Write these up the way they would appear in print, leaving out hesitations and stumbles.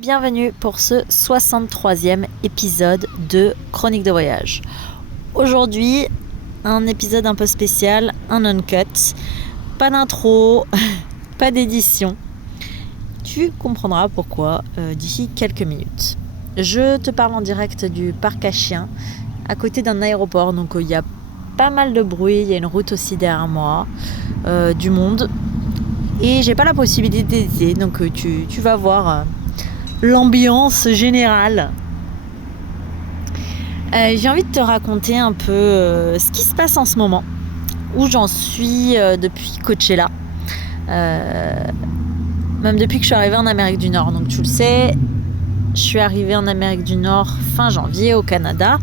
Bienvenue pour ce 63e épisode de Chronique de voyage. Aujourd'hui, un épisode un peu spécial, un uncut, pas d'intro, pas d'édition. Tu comprendras pourquoi d'ici quelques minutes. Je te parle en direct du parc à chiens, à côté d'un aéroport, donc il y a pas mal de bruit, il y a une route aussi derrière moi, du monde, et j'ai pas la possibilité d'éditer, donc tu vas voir l'ambiance générale. J'ai envie de te raconter un peu ce qui se passe en ce moment, où j'en suis depuis Coachella, même depuis que je suis arrivée en Amérique du Nord. Donc tu le sais, je suis arrivée en Amérique du Nord fin janvier au Canada.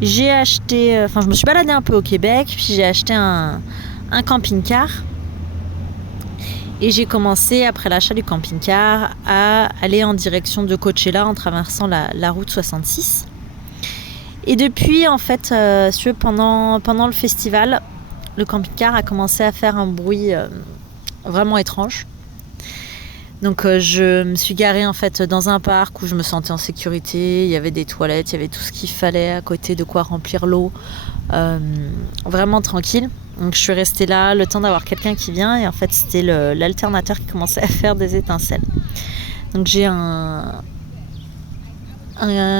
Je me suis baladée un peu au Québec, puis j'ai acheté un camping-car. Et j'ai commencé, après l'achat du camping-car, à aller en direction de Coachella en traversant la route 66. Et depuis, en fait, pendant le festival, le camping-car a commencé à faire un bruit vraiment étrange. Donc je me suis garée en fait dans un parc où je me sentais en sécurité. Il y avait des toilettes, il y avait tout ce qu'il fallait à côté, de quoi remplir l'eau. Vraiment tranquille. Donc je suis restée là le temps d'avoir quelqu'un qui vient, et en fait c'était l'alternateur qui commençait à faire des étincelles. Donc j'ai un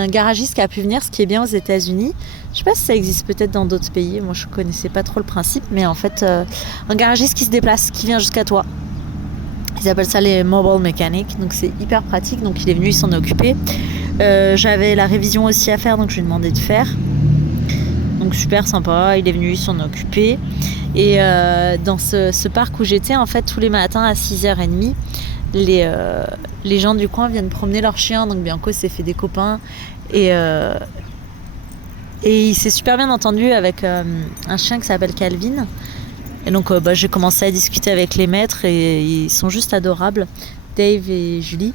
garagiste qui a pu venir, ce qui est bien aux États-Unis. Je sais pas si ça existe peut-être dans d'autres pays, moi je connaissais pas trop le principe, mais en fait un garagiste qui se déplace, qui vient jusqu'à toi. Ils appellent ça les mobile mechanics, donc c'est hyper pratique. Donc il est venu, il s'en est occupé. J'avais la révision aussi à faire, donc je lui ai demandé de faire. Donc super sympa, il est venu, il s'en est occupé. Et dans ce parc où j'étais, en fait, tous les matins à 6h30, les gens du coin viennent promener leurs chiens. Donc Bianco s'est fait des copains. Et il s'est super bien entendu avec un chien qui s'appelle Calvin. Et donc j'ai commencé à discuter avec les maîtres et ils sont juste adorables, Dave et Julie.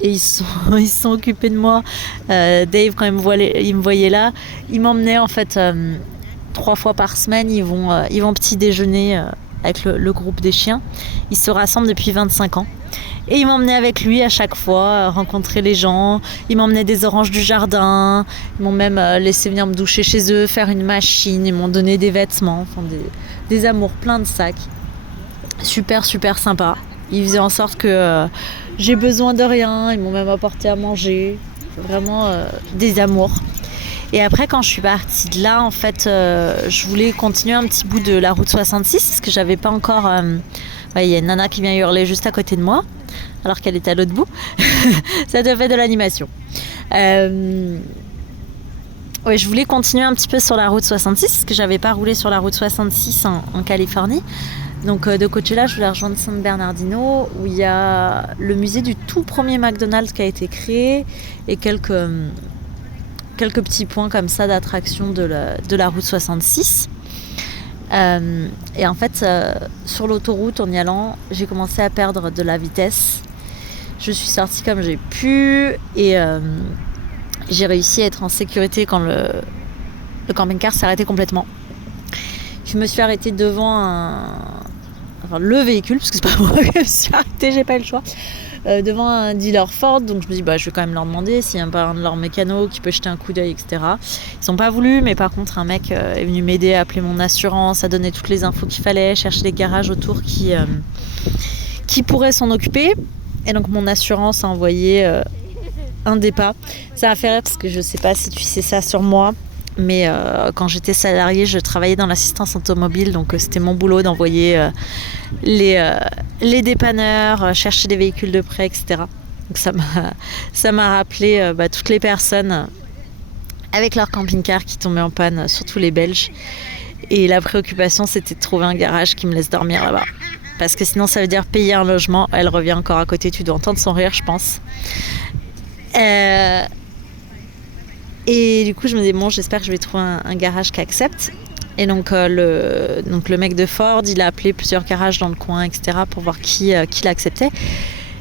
Et ils se sont occupés de moi. Dave, quand il me voyait là, il m'emmenait en fait 3 fois par semaine. Ils vont petit déjeuner avec le groupe des chiens. Ils se rassemblent depuis 25 ans. Et il m'emmenait avec lui à chaque fois rencontrer les gens. Il m'emmenait des oranges du jardin. Ils m'ont même laissé venir me doucher chez eux, faire une machine. Ils m'ont donné des vêtements, enfin des amours, plein de sacs. Super, super sympa. Ils faisaient en sorte que j'ai besoin de rien. Ils m'ont même apporté à manger. Vraiment des amours. Et après, quand je suis partie de là, en fait, je voulais continuer un petit bout de la route 66 parce que j'avais pas encore... il y a une nana qui vient hurler juste à côté de moi, alors qu'elle est à l'autre bout. Ça te fait de l'animation. Je voulais continuer un petit peu sur la route 66 parce que j'avais pas roulé sur la route 66 en Californie. Donc de Coachella, je voulais rejoindre San Bernardino où il y a le musée du tout premier McDonald's qui a été créé et quelques petits points comme ça d'attraction de la route 66. Et en fait, sur l'autoroute, en y allant, j'ai commencé à perdre de la vitesse. Je suis sortie comme j'ai pu et j'ai réussi à être en sécurité quand le camping-car s'est arrêté complètement. Je me suis arrêtée devant le véhicule, parce que c'est pas moi qui me suis arrêtée, j'ai pas eu le choix. Devant un dealer Ford, donc je me dis je vais quand même leur demander s'il n'y a pas un de leurs mécanos qui peut jeter un coup d'œil, etc. Ils n'ont pas voulu, mais par contre un mec est venu m'aider à appeler mon assurance, à donner toutes les infos qu'il fallait, chercher les garages autour qui pourraient s'en occuper. Et donc mon assurance a envoyé un départ. Ça m'a fait rire parce que je sais pas si tu sais ça sur moi, mais quand j'étais salariée, je travaillais dans l'assistance automobile, donc c'était mon boulot d'envoyer les dépanneurs, chercher des véhicules de prêt, etc. Donc ça m'a rappelé toutes les personnes avec leur camping-car qui tombaient en panne, surtout les Belges. Et la préoccupation, c'était de trouver un garage qui me laisse dormir là-bas. Parce que sinon, ça veut dire payer un logement. Elle revient encore à côté, tu dois entendre son rire, je pense. Et du coup, je me dis, j'espère que je vais trouver un garage qui accepte. Et donc le mec de Ford, il a appelé plusieurs garages dans le coin, etc. pour voir qui l'acceptait.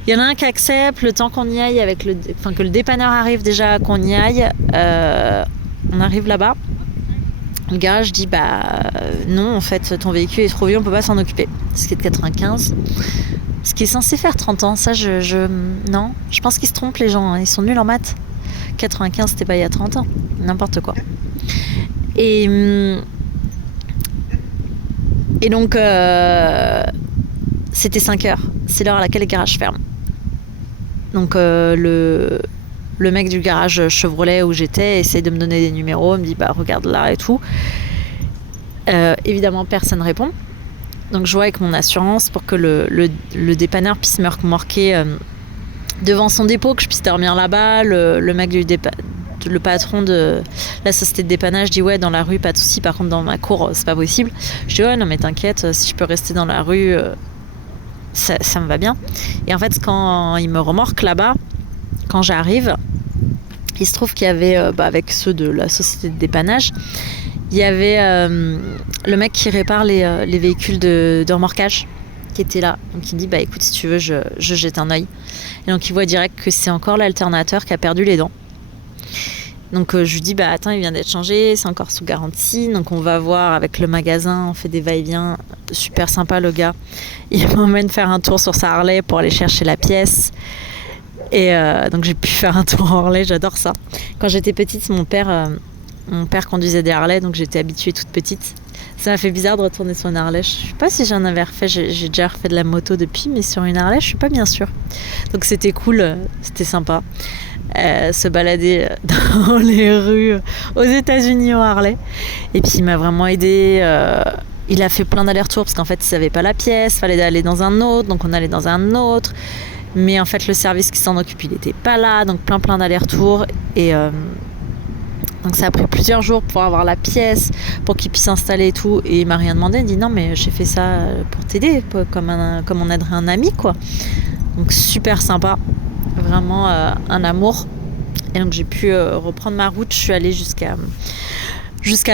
Il y en a un qui accepte, le temps qu'on y aille, que le dépanneur arrive déjà, qu'on y aille. On arrive là-bas. Le garage dit, non, en fait, ton véhicule est trop vieux, on peut pas s'en occuper. Ce qui est de 95. Ce qui est censé faire 30 ans, ça non, je pense qu'ils se trompent les gens, hein. Ils sont nuls en maths. 95 c'était pas il y a 30 ans, n'importe quoi. Et donc c'était 5 heures, c'est l'heure à laquelle les garages ferment. Donc le mec du garage Chevrolet où j'étais essaye de me donner des numéros, me dit bah regarde là et tout. Évidemment personne répond. Donc je vois avec mon assurance pour que le dépanneur puisse me remorquer devant son dépôt, que je puisse dormir là-bas. Le mec le patron de la société de dépannage dit ouais dans la rue pas de souci, par contre dans ma cour c'est pas possible. Je dis ouais non mais t'inquiète, si je peux rester dans la rue ça me va bien. Et en fait quand il me remorque là-bas, quand j'arrive, il se trouve qu'il y avait avec ceux de la société de dépannage, il y avait le mec qui répare les véhicules de remorquage qui était là. Donc il dit bah écoute si tu veux je jette un œil. Et donc il voit direct que c'est encore l'alternateur qui a perdu les dents. Donc je lui dis bah attends il vient d'être changé, c'est encore sous garantie. Donc on va voir avec le magasin, on fait des va-et-vient. Super sympa le gars. Il m'emmène faire un tour sur sa Harley pour aller chercher la pièce. Et donc j'ai pu faire un tour en Harley, j'adore ça. Quand j'étais petite, mon père conduisait des Harley, donc j'étais habituée toute petite. Ça m'a fait bizarre de retourner sur une Harley. Je sais pas si j'en avais refait, j'ai déjà refait de la moto depuis, mais sur une Harley, je suis pas bien sûre. Donc c'était cool, c'était sympa. Se balader dans les rues aux États-Unis en Harley. Et puis il m'a vraiment aidé. Il a fait plein d'allers-retours parce qu'en fait il savait pas la pièce, fallait aller dans un autre, donc on allait dans un autre. Mais en fait le service qui s'en occupe il était pas là, donc plein d'allers-retours. Et donc ça a pris plusieurs jours pour avoir la pièce, pour qu'il puisse s'installer et tout. Et il m'a rien demandé, il dit non mais j'ai fait ça pour t'aider, comme on aiderait un ami quoi. Donc super sympa. Vraiment un amour. Et donc j'ai pu reprendre ma route. Je suis allée jusqu'à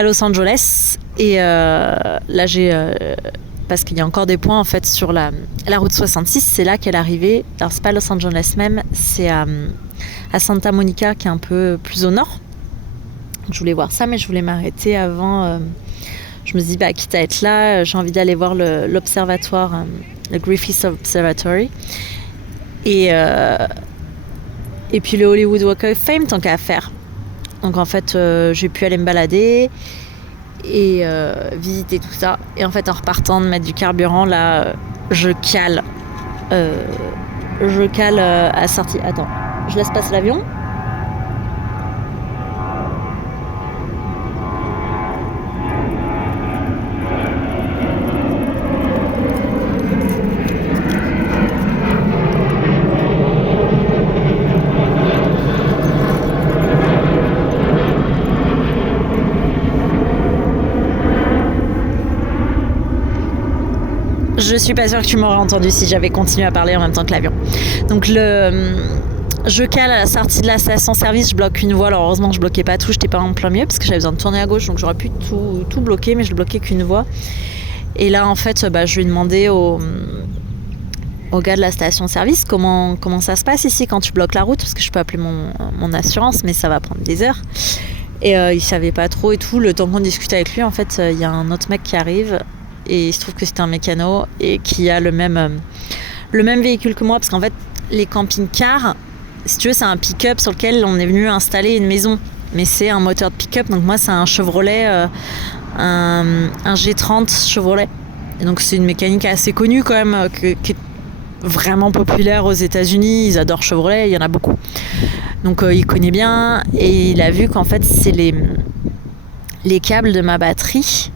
Los Angeles. Et là j'ai parce qu'il y a encore des points en fait sur la route 66. C'est là qu'elle est arrivée. Alors c'est pas Los Angeles même, c'est à Santa Monica qui est un peu plus au nord. Je voulais voir ça, mais je voulais m'arrêter avant. Je me suis dit bah quitte à être là, j'ai envie d'aller voir l'observatoire, le Griffith Observatory. Et puis le Hollywood Walk of Fame, tant qu'à faire. Donc en fait, j'ai pu aller me balader et visiter tout ça. Et en fait, en repartant de mettre du carburant, là, je cale à sortie. Attends, je laisse passer l'avion. Je suis pas sûre que tu m'aurais entendu si j'avais continué à parler en même temps que l'avion. Donc je cale à la sortie de la station-service, je bloque une voie. Alors heureusement je bloquais pas tout, j'étais pas en plein milieu parce que j'avais besoin de tourner à gauche, donc j'aurais pu tout bloquer, mais je bloquais qu'une voie. Et là en fait je lui ai demandé au gars de la station-service comment ça se passe ici quand tu bloques la route, parce que je peux appeler mon assurance, mais ça va prendre des heures. Et il savait pas trop et tout. Le temps qu'on discutait avec lui, en fait il y a un autre mec qui arrive. Et il se trouve que c'était un mécano et qui a le même véhicule que moi. Parce qu'en fait, les camping-cars, si tu veux, c'est un pick-up sur lequel on est venu installer une maison. Mais c'est un moteur de pick-up. Donc moi, c'est un Chevrolet, un G30 Chevrolet. Et donc c'est une mécanique assez connue quand même, qui est vraiment populaire aux États-Unis. Ils adorent Chevrolet, il y en a beaucoup. Donc il connaît bien. Et il a vu qu'en fait, c'est les câbles de ma batterie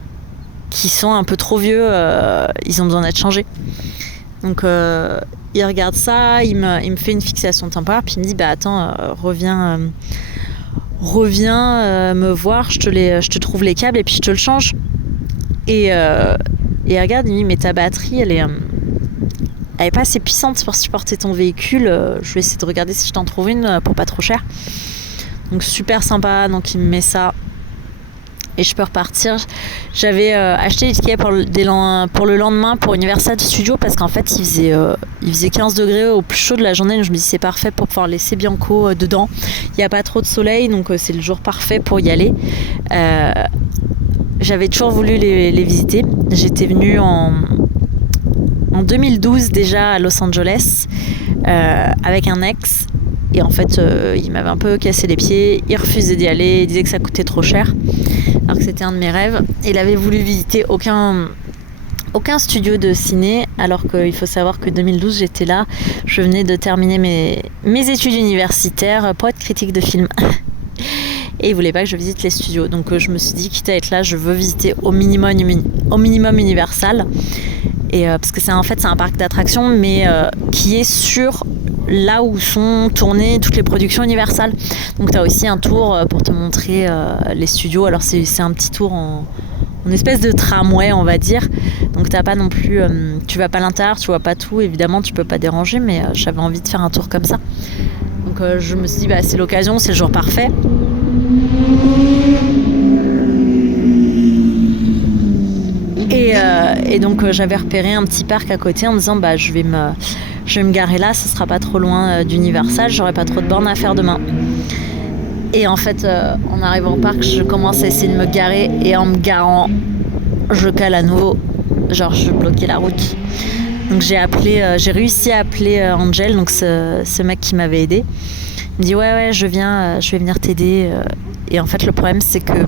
qui sont un peu trop vieux, ils ont besoin d'être changés. Donc il regarde ça, il me fait une fixation temporaire, puis il me dit bah attends, reviens me voir, je te trouve les câbles et puis je te le change. Et il regarde, il me dit mais ta batterie elle est pas assez puissante pour supporter ton véhicule, je vais essayer de regarder si je t'en trouve une pour pas trop cher. Donc super sympa, donc il me met ça. Et je peux repartir. J'avais acheté les tickets pour le lendemain pour Universal Studios parce qu'en fait il faisait 15 degrés au plus chaud de la journée. Donc je me dis c'est parfait pour pouvoir laisser Bianco dedans. Il n'y a pas trop de soleil, donc c'est le jour parfait pour y aller. J'avais toujours voulu les visiter. J'étais venue en 2012 déjà à Los Angeles avec un ex. Et en fait, il m'avait un peu cassé les pieds. Il refusait d'y aller. Il disait que ça coûtait trop cher. Alors que c'était un de mes rêves. Et il avait voulu visiter aucun studio de ciné. Alors qu'il faut savoir que 2012, j'étais là. Je venais de terminer mes études universitaires pour être critique de film. Et il voulait pas que je visite les studios. Donc je me suis dit, quitte à être là, je veux visiter au minimum Universal. Et parce que c'est un parc d'attractions, mais qui est sur là où sont tournées toutes les productions Universal. Donc tu as aussi un tour pour te montrer les studios. Alors c'est un petit tour en espèce de tramway, on va dire. Donc t'as pas non plus, tu vas pas à l'intérieur, tu vois pas tout. Évidemment, tu peux pas déranger, mais j'avais envie de faire un tour comme ça. Donc je me suis dit, c'est l'occasion, c'est le jour parfait. Et donc j'avais repéré un petit parc à côté en me disant je vais me garer là, ça sera pas trop loin d'Universal, j'aurai pas trop de bornes à faire demain. Et en fait en arrivant au parc, je commence à essayer de me garer et en me garant, je cale à nouveau, genre je bloquais la route. Donc j'ai réussi à appeler Angel, donc ce mec qui m'avait aidé. Il me dit ouais je vais venir t'aider. Et en fait le problème c'est que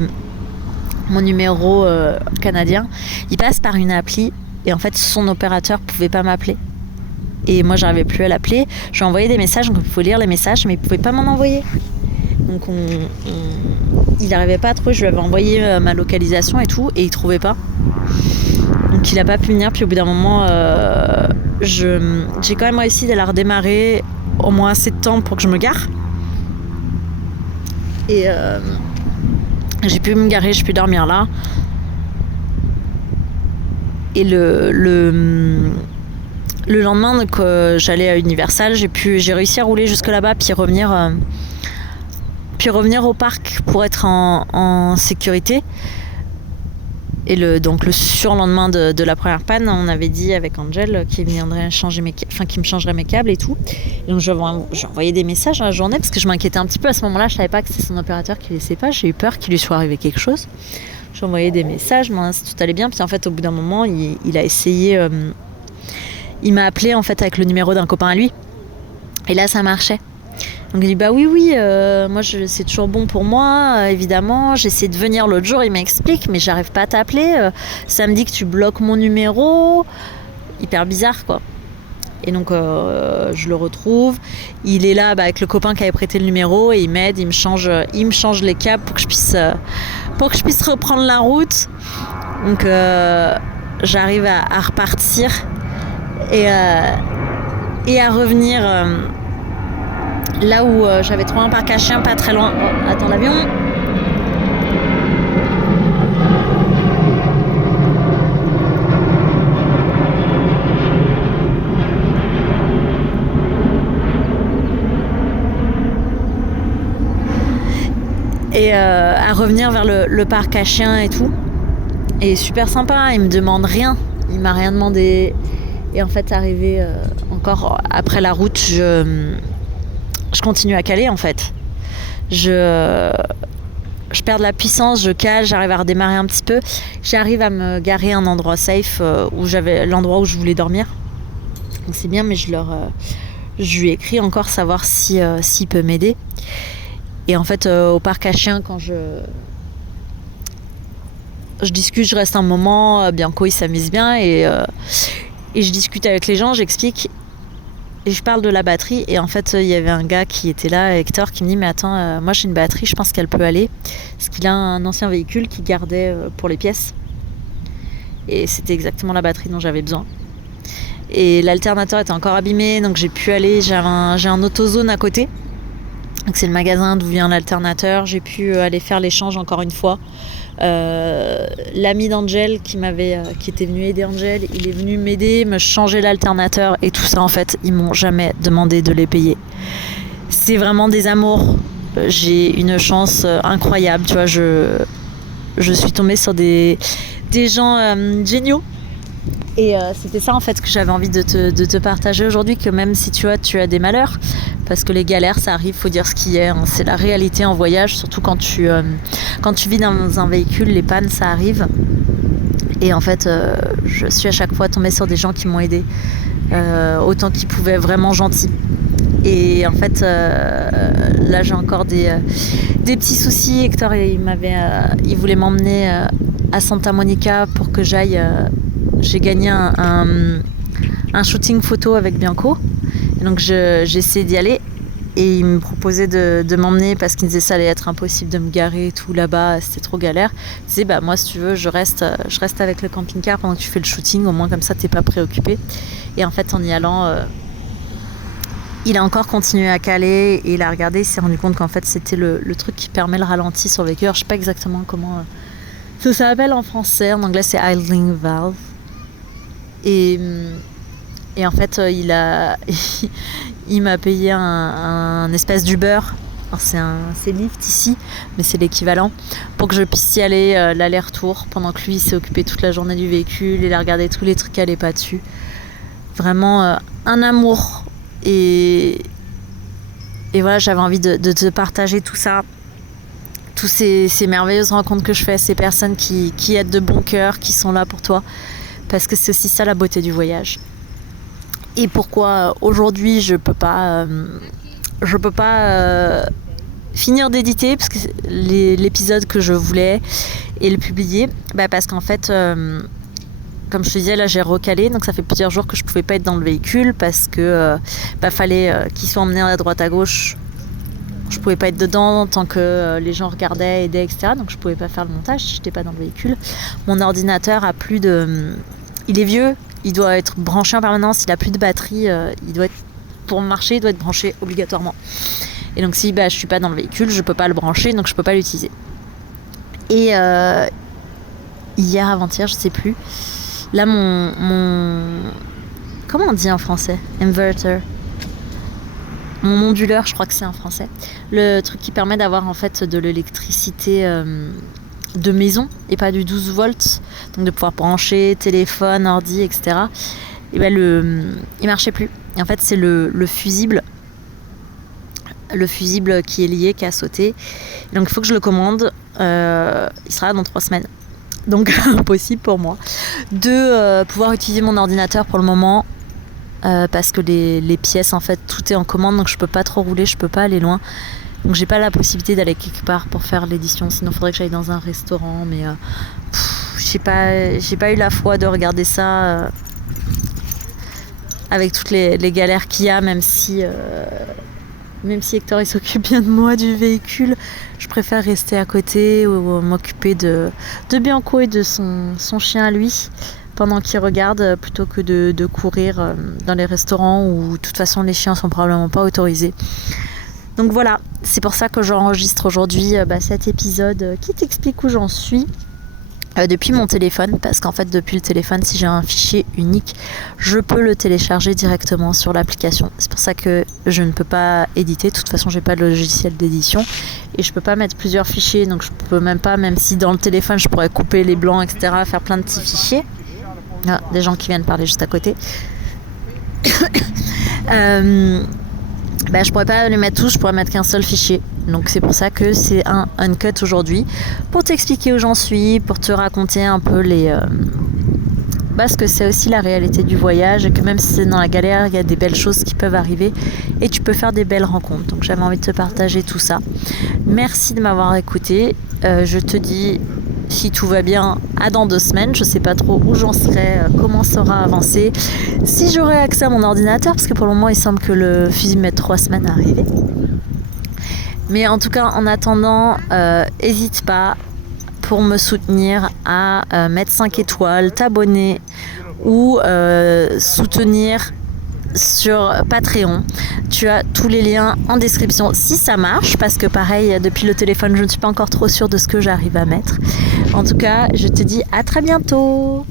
mon numéro canadien, il passe par une appli et en fait son opérateur pouvait pas m'appeler. Et moi j'arrivais plus à l'appeler. Je lui ai envoyé des messages, donc il pouvait lire les messages, mais il pouvait pas m'en envoyer. Donc il n'arrivait pas à trouver. Je lui avais envoyé ma localisation et tout, et il trouvait pas. Donc il a pas pu venir. Puis au bout d'un moment, j'ai quand même réussi à la redémarrer au moins assez de temps pour que je me gare. Et j'ai pu me garer, j'ai pu dormir là. Et le lendemain, donc, j'allais à Universal, j'ai réussi à rouler jusque là-bas, puis revenir au parc pour être en sécurité. Et donc le surlendemain de la première panne, on avait dit avec Angel qu'il viendrait qu'il me changerait mes câbles et tout. Et donc j'ai envoyé des messages dans la journée parce que je m'inquiétais un petit peu à ce moment-là. Je savais pas que c'est son opérateur qui laissait pas. J'ai eu peur qu'il lui soit arrivé quelque chose. J'ai envoyé des messages, si tout allait bien. Puis en fait, au bout d'un moment, il a essayé. Il m'a appelé en fait avec le numéro d'un copain à lui. Et là, ça marchait. Donc il dit oui, moi c'est toujours bon pour moi, évidemment. J'ai essayé de venir l'autre jour, il m'explique, mais j'arrive pas à t'appeler. Ça me dit que tu bloques mon numéro. Hyper bizarre quoi. Et donc je le retrouve. Il est là avec le copain qui avait prêté le numéro et il m'aide, il me change les câbles pour que je puisse reprendre la route. Donc j'arrive à repartir et à revenir. Là où j'avais trouvé un parc à chiens pas très loin. Oh, attends l'avion. Et à revenir vers le parc à chiens et tout. Et super sympa, il me demande rien. Il m'a rien demandé. Et en fait, arrivé encore après la route, je continue à caler en fait. Je perds de la puissance, je cale, j'arrive à redémarrer un petit peu. J'arrive à me garer à un endroit safe où j'avais l'endroit où je voulais dormir. Donc c'est bien, mais je lui ai écrit encore savoir s'il peut m'aider. Et en fait, au parc à chiens, quand je discute, je reste un moment. Bianco, il s'amuse bien et je discute avec les gens, j'explique. Et je parle de la batterie et en fait il y avait un gars qui était là, Hector, qui me dit mais attends, moi j'ai une batterie, je pense qu'elle peut aller parce qu'il a un ancien véhicule qui gardait pour les pièces et c'était exactement la batterie dont j'avais besoin. Et l'alternateur était encore abîmé, donc j'ai pu aller, j'ai un AutoZone à côté, donc c'est le magasin d'où vient l'alternateur. J'ai pu aller faire l'échange encore une fois. L'ami d'Angel qui était venu aider Angel, il est venu m'aider, me changer l'alternateur et tout ça. En fait, ils m'ont jamais demandé de les payer. C'est vraiment des amours. J'ai une chance incroyable, tu vois. Je suis tombée sur des gens géniaux. Et c'était ça en fait que j'avais envie de te partager aujourd'hui, que même si tu as des malheurs, parce que les galères ça arrive, faut dire ce qui est, hein. C'est la réalité en voyage, surtout quand tu vis dans un véhicule, les pannes ça arrive. Et en fait, je suis à chaque fois tombée sur des gens qui m'ont aidée, autant qu'ils pouvaient, vraiment gentils. Et en fait, là j'ai encore des petits soucis. Hector, il voulait m'emmener à Santa Monica pour que j'aille. J'ai gagné un shooting photo avec Bianco. Et donc j'ai essayé d'y aller. Et il me proposait de m'emmener parce qu'il disait ça allait être impossible de me garer et tout là-bas, c'était trop galère. Il disait bah moi si tu veux je reste avec le camping-car pendant que tu fais le shooting, au moins comme ça t'es pas préoccupé. Et en fait en y allant, il a encore continué à caler et il a regardé, il s'est rendu compte qu'en fait c'était le truc qui permet le ralenti sur le véhicule. Je sais pas exactement comment ça s'appelle en français, en anglais c'est idling valve. Et en fait, il m'a payé un espèce d'Uber. C'est Lyft ici, mais c'est l'équivalent. Pour que je puisse y aller l'aller-retour, pendant que lui s'est occupé toute la journée du véhicule. Il a regardé tous les trucs qui n'allaient pas dessus. Vraiment un amour. Et voilà, j'avais envie de te partager tout ça. Toutes ces merveilleuses rencontres que je fais, ces personnes qui aident de bon cœur, qui sont là pour toi. Parce que c'est aussi ça la beauté du voyage. Et pourquoi aujourd'hui je peux pas finir d'éditer parce que l'épisode que je voulais et le publier, parce qu'en fait comme je te disais là j'ai recalé, donc ça fait plusieurs jours que je pouvais pas être dans le véhicule parce que fallait qu'il soit emmené à droite à gauche. Je pouvais pas être dedans tant que les gens regardaient, aidaient, etc. Donc je pouvais pas faire le montage si j'étais pas dans le véhicule. Mon ordinateur a plus de... Il est vieux, il doit être branché en permanence, il a plus de batterie, pour marcher, il doit être branché obligatoirement. Et donc si je suis pas dans le véhicule, je peux pas le brancher, donc je peux pas l'utiliser. Et hier, avant-hier, je sais plus. Là mon comment on dit en français? Inverter. Mon onduleur, je crois que c'est en français. Le truc qui permet d'avoir en fait de l'électricité de maison et pas du 12 volts, donc de pouvoir brancher téléphone, ordi, etc. Et il marchait plus. Et en fait, c'est le fusible qui est lié, qui a sauté. Et donc, il faut que je le commande. Il sera dans 3 semaines. Donc, impossible pour moi de pouvoir utiliser mon ordinateur pour le moment. Parce que les pièces, en fait, tout est en commande, donc je peux pas trop rouler, je peux pas aller loin. Donc j'ai pas la possibilité d'aller quelque part pour faire l'édition, sinon il faudrait que j'aille dans un restaurant, mais j'ai pas eu la foi de regarder ça avec toutes les galères qu'il y a, même si Hector il s'occupe bien de moi, du véhicule, je préfère rester à côté ou m'occuper de Bianco et de son chien à lui pendant qu'il regarde, plutôt que de courir dans les restaurants où de toute façon les chiens sont probablement pas autorisés. Donc voilà, c'est pour ça que j'enregistre aujourd'hui cet épisode qui t'explique où j'en suis depuis mon téléphone, parce qu'en fait depuis le téléphone, si j'ai un fichier unique, je peux le télécharger directement sur l'application. C'est pour ça que je ne peux pas éditer, de toute façon j'ai pas de logiciel d'édition et je peux pas mettre plusieurs fichiers, donc je peux même pas, même si dans le téléphone je pourrais couper les blancs, etc., faire plein de petits fichiers. Ah, des gens qui viennent parler juste à côté. Je pourrais pas les mettre tous, je pourrais mettre qu'un seul fichier. Donc c'est pour ça que c'est un uncut aujourd'hui, pour t'expliquer où j'en suis, pour te raconter un peu ce que c'est aussi la réalité du voyage, et que même si c'est dans la galère, il y a des belles choses qui peuvent arriver et tu peux faire des belles rencontres. Donc j'avais envie de te partager tout ça. Merci de m'avoir écouté. Je te dis, si tout va bien, à dans 2 semaines. Je sais pas trop où j'en serai, comment ça aura avancé, si j'aurai accès à mon ordinateur, parce que pour le moment il semble que le fusil mette 3 semaines à arriver. Mais en tout cas, en attendant, n'hésite pas pour me soutenir à mettre 5 étoiles, t'abonner ou soutenir sur Patreon. Tu as tous les liens en description si ça marche, parce que pareil, depuis le téléphone, je ne suis pas encore trop sûre de ce que j'arrive à mettre. En tout cas, je te dis à très bientôt.